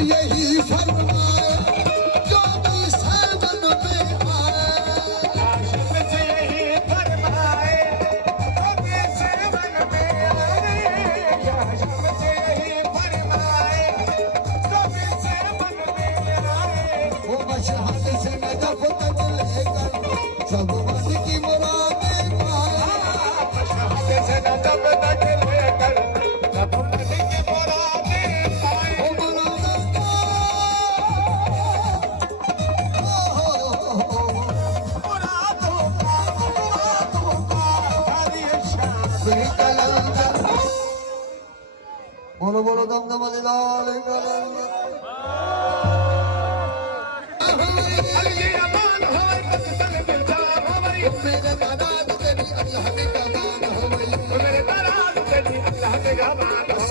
यही फरमाए जो भी सावन में आए, यही फरमाए जो भी सावन में आए, यही फरमाए जो भी सावन में आए। वो मशहद से नजफ तक लेकर सब मन की मुरादें पाए, मशहद से नजफ तक लेकर सब मन की मुरादें पाए। बोलो बोलो दम दम अली लाल मेरे दादाद तेरी अल्लाह ने कमान हो मेरे दादाद तेरी अल्लाह ने कमान हो